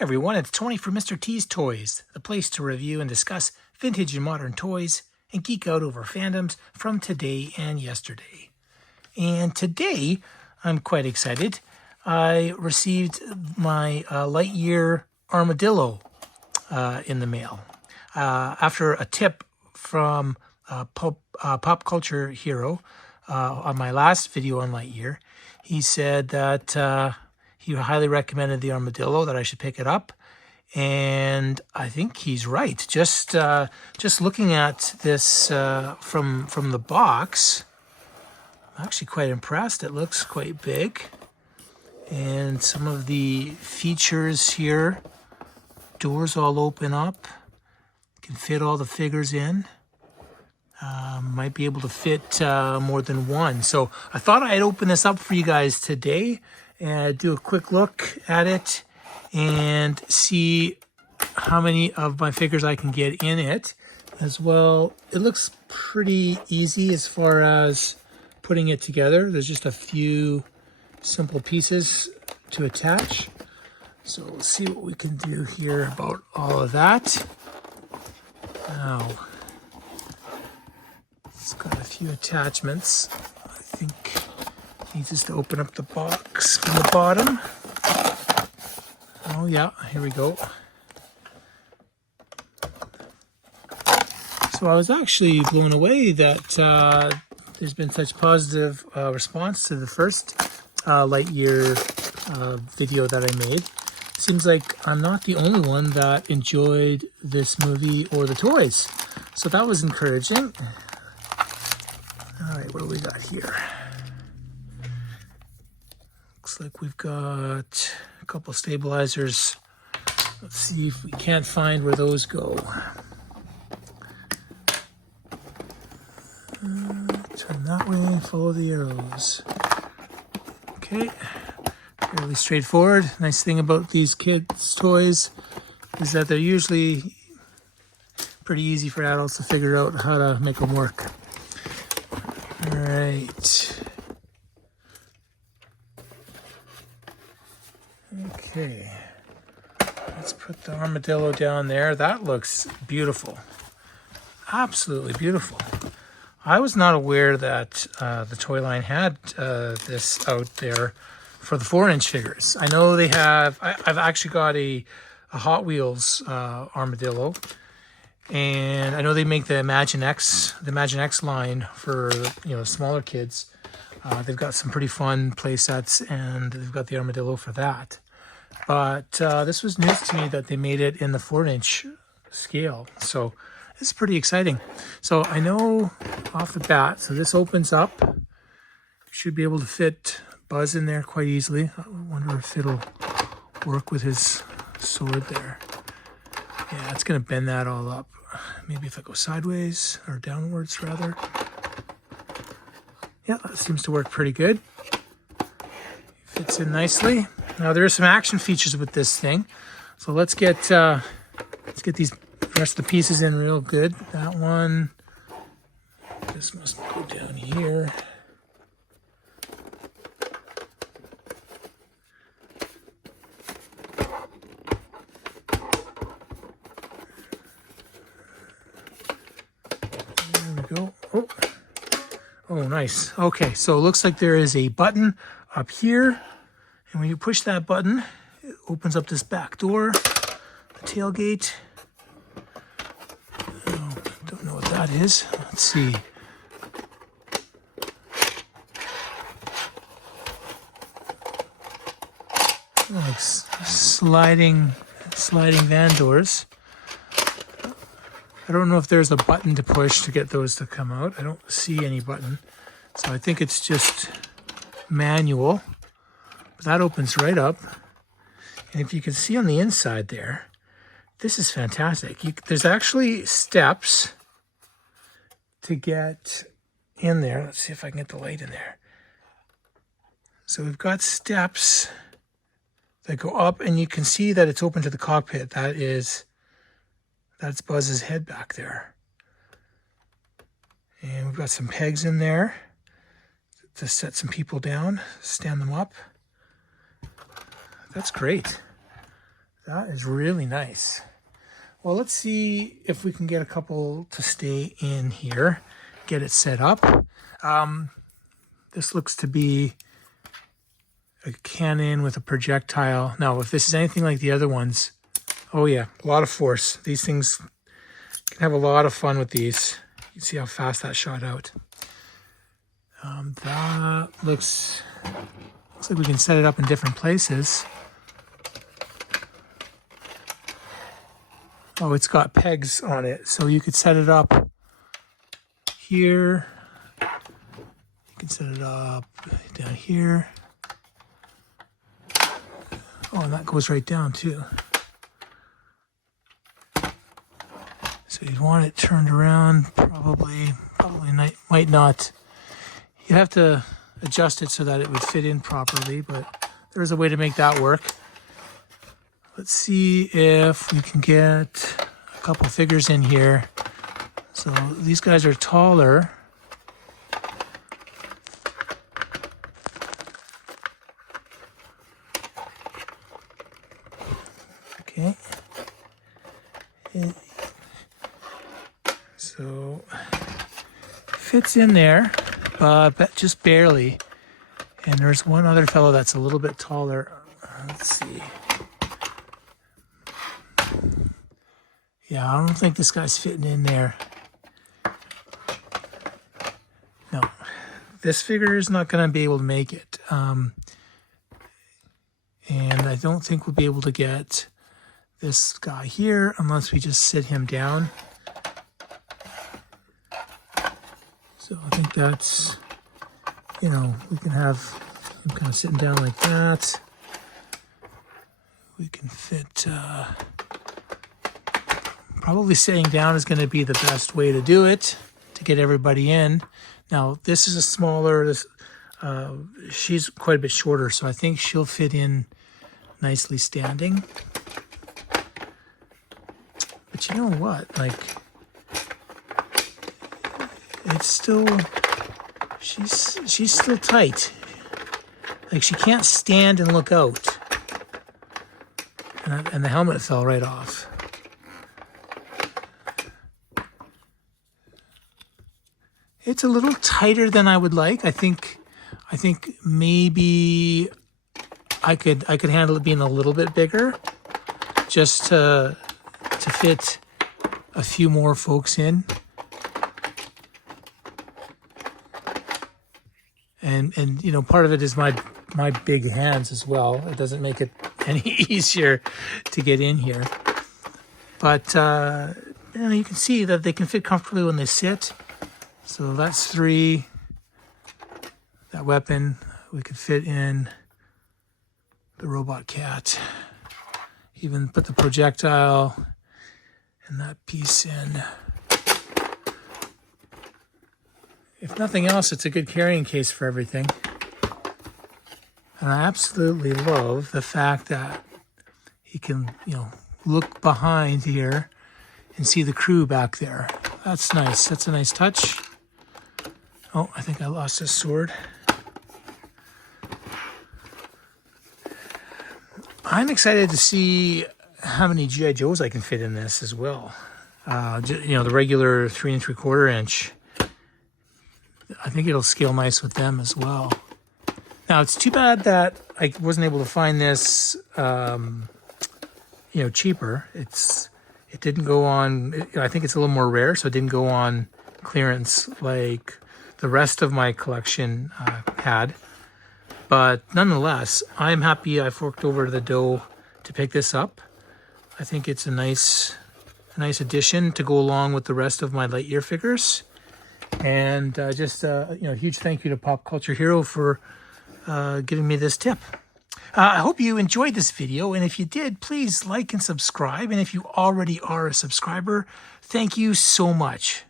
Hey everyone, it's Tony from Mr. T's Toys, the place to review and discuss vintage and modern toys and geek out over fandoms from today and yesterday. And today, I'm quite excited. I received my Lightyear Armadillo in the mail. After a tip from Pop Culture Hero on my last video on Lightyear, he said that he highly recommended the Armadillo, that I should pick it up. And I think he's right. Just looking at this from the box, I'm actually quite impressed. It looks quite big. And some of the features here, doors all open up. Can fit all the figures in. Might be able to fit more than one. So I thought I'd open this up for you guys today and do a quick look at it and see how many of my figures I can get in it as well. It looks pretty easy as far as putting it together. There's just a few simple pieces to attach. So we'll see what we can do here about all of that. Now, it's got a few attachments. I think needs us to open up the box from the bottom. Oh yeah, here we go. So I was actually blown away that there's been such positive response to the first Lightyear video that I made. Seems like I'm not the only one that enjoyed this movie or the toys. So that was encouraging. All right, what do we got here? Looks like we've got a couple stabilizers. Let's see if we can't find where those go. Turn that way and follow the arrows. Okay, fairly straightforward. Nice thing about these kids' toys is that they're usually pretty easy for adults to figure out how to make them work. All right. Okay, let's put the Armadillo down there. That looks beautiful. Absolutely beautiful. I was not aware that the toy line had this out there for the 4-inch figures. I know they have, I've actually got a Hot Wheels Armadillo. And I know they make the Imagine X line for, you know, smaller kids. They've got some pretty fun play sets, and they've got the Armadillo for that. But this was news to me that they made it in the 4-inch scale. So it's pretty exciting. So I know off the bat, so this opens up. Should be able to fit Buzz in there quite easily. I wonder if it'll work with his sword there. Yeah, it's going to bend that all up. Maybe if I go sideways, or downwards rather. Yeah, that seems to work pretty good. Fits in nicely. Now there are some action features with this thing. So let's get these rest of the pieces in real good. That one, this must go down here. Go. Oh, nice. Okay, so it looks like there is a button up here, and when you push that button, it opens up this back door, the tailgate. Oh, don't know what that is. Let's see. Like sliding van doors. I don't know if there's a button to push to get those to come out. I don't see any button. So I think it's just manual. But that opens right up. And if you can see on the inside there, this is fantastic. There's actually steps to get in there. Let's see if I can get the light in there. So we've got steps that go up, and you can see that it's open to the cockpit. That's Buzz's head back there. And we've got some pegs in there to set some people down, stand them up. That's great. That is really nice. Well, let's see if we can get a couple to stay in here, get it set up. This looks to be a cannon with a projectile. Now, if this is anything like the other ones, oh yeah, a lot of force. These things can have a lot of fun with these. You can see how fast that shot out. That looks like we can set it up in different places. Oh, it's got pegs on it, so you could set it up here. You can set it up down here. Oh, and that goes right down too. So you'd want it turned around, probably might not. You have to adjust it so that it would fit in properly, but there's a way to make that work. Let's see if we can get a couple figures in here. So these guys are taller. Okay. So fits in there, but just barely. And there's one other fellow that's a little bit taller. Let's see. Yeah, I don't think this guy's fitting in there. No, this figure is not going to be able to make it. And I don't think we'll be able to get this guy here unless we just sit him down. So I think that's, you know, we can have him kind of sitting down like that. We can fit... Probably sitting down is going to be the best way to do it, to get everybody in. Now, this is a smaller, she's quite a bit shorter, so I think she'll fit in nicely standing. But you know what? Like, it's still, she's still tight. Like, she can't stand and look out. And the helmet fell right off. It's a little tighter than I would like. I think maybe I could handle it being a little bit bigger, just to fit a few more folks in. And you know, part of it is my big hands as well. It doesn't make it any easier to get in here. But you know, you can see that they can fit comfortably when they sit. So that's 3. That weapon, we could fit in the robot cat. Even put the projectile and that piece in. If nothing else, it's a good carrying case for everything. And I absolutely love the fact that he can, you know, look behind here and see the crew back there. That's nice. That's a nice touch. Oh, I think I lost his sword. I'm excited to see how many G.I. Joes I can fit in this as well. You know, the regular 3 3/4 inch. I think it'll scale nice with them as well. Now, it's too bad that I wasn't able to find this, you know, cheaper. It didn't go on, I think it's a little more rare, so it didn't go on clearance like the rest of my collection had. But nonetheless, I'm happy I forked over the dough to pick this up. I think it's a nice addition to go along with the rest of my Lightyear figures. And just you know, a huge thank you to Pop Culture Hero for giving me this tip. I hope you enjoyed this video, and if you did, please like and subscribe. And if you already are a subscriber, thank you so much.